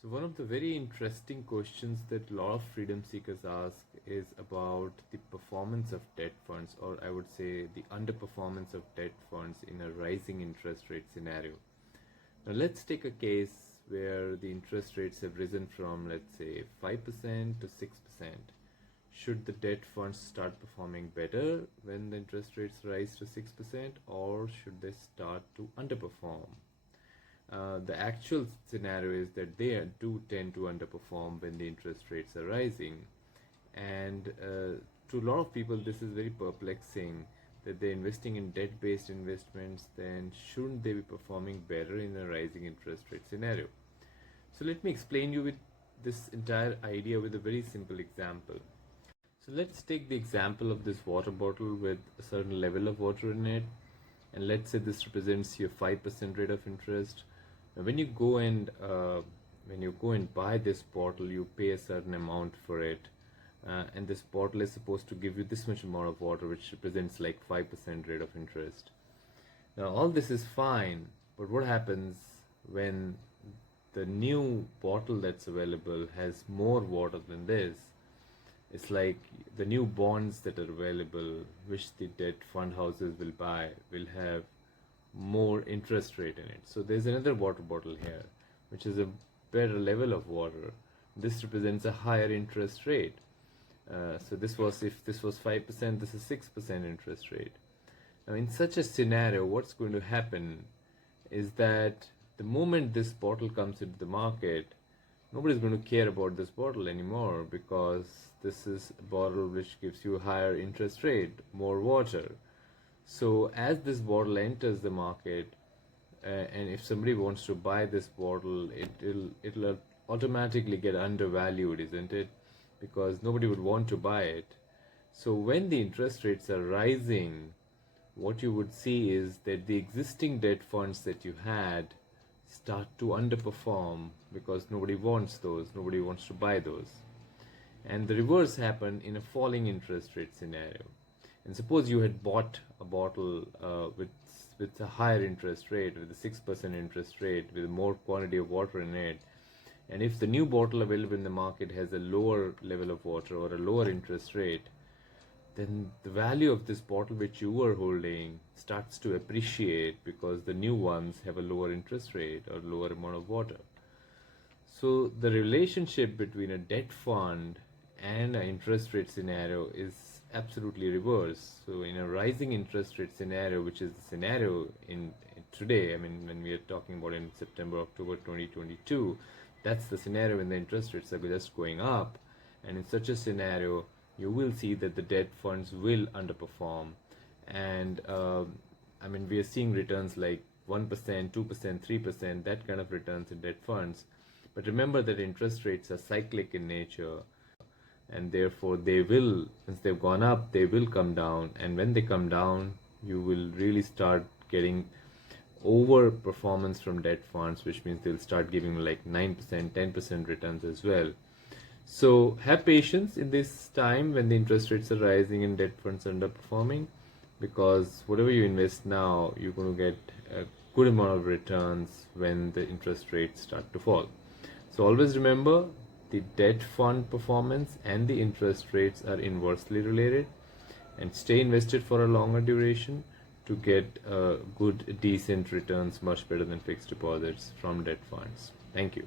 So one of the very interesting questions that a lot of freedom seekers ask is about the performance of debt funds, or I would say the underperformance of debt funds in a rising interest rate scenario. Now let's take a case where the interest rates have risen from, let's say, 5% to 6%. Should the debt funds start performing better when the interest rates rise to 6%, or should they start to underperform? The actual scenario is that they do tend to underperform when the interest rates are rising. And to a lot of people, this is very perplexing that they're investing in debt based investments, then shouldn't they be performing better in a rising interest rate scenario? So, let me explain you with this entire idea with a very simple example. So, let's take the example of this water bottle with a certain level of water in it, and let's say this represents your 5% rate of interest. Now, when you go and buy this bottle, you pay a certain amount for it, and this bottle is supposed to give you this much amount of water, which represents like 5% rate of interest. Now, all this is fine, but what happens when the new bottle that's available has more water than this? It's like the new bonds that are available, which the debt fund houses will buy, will have more interest rate in it. So there's another water bottle here, which is a better level of water. This represents a higher interest rate. So if this was 5%, this is 6% interest rate. Now, in such a scenario, what's going to happen is that the moment this bottle comes into the market, nobody's going to care about this bottle anymore, because this is a bottle which gives you a higher interest rate, more water. So as this bottle enters the market, and if somebody wants to buy this bottle, it'll automatically get undervalued, isn't it? Because nobody would want to buy it. So when the interest rates are rising, what you would see is that the existing debt funds that you had start to underperform, because nobody wants those, nobody wants to buy those. And the reverse happened in a falling interest rate scenario. And suppose you had bought a bottle with a higher interest rate, with a 6% interest rate, with more quantity of water in it. And if the new bottle available in the market has a lower level of water or a lower interest rate, then the value of this bottle which you were holding starts to appreciate, because the new ones have a lower interest rate or lower amount of water. So the relationship between a debt fund and an interest rate scenario is absolutely reverse. So in a rising interest rate scenario, which is the scenario in today, I mean, when we are talking about in September, October 2022, that's the scenario when the interest rates are just going up. And in such a scenario, you will see that the debt funds will underperform. And I mean, we are seeing returns like 1%, 2%, 3%, that kind of returns in debt funds. But remember that interest rates are cyclic in nature, and therefore they will, since they've gone up, they will come down. And when they come down, you will really start getting over performance from debt funds, which means they'll start giving like 9%, 10% returns as well. So have patience in this time when the interest rates are rising and debt funds are underperforming, because whatever you invest now, you're going to get a good amount of returns when the interest rates start to fall. So always remember, the debt fund performance and the interest rates are inversely related, and stay invested for a longer duration to get good, decent returns, much better than fixed deposits from debt funds. Thank you.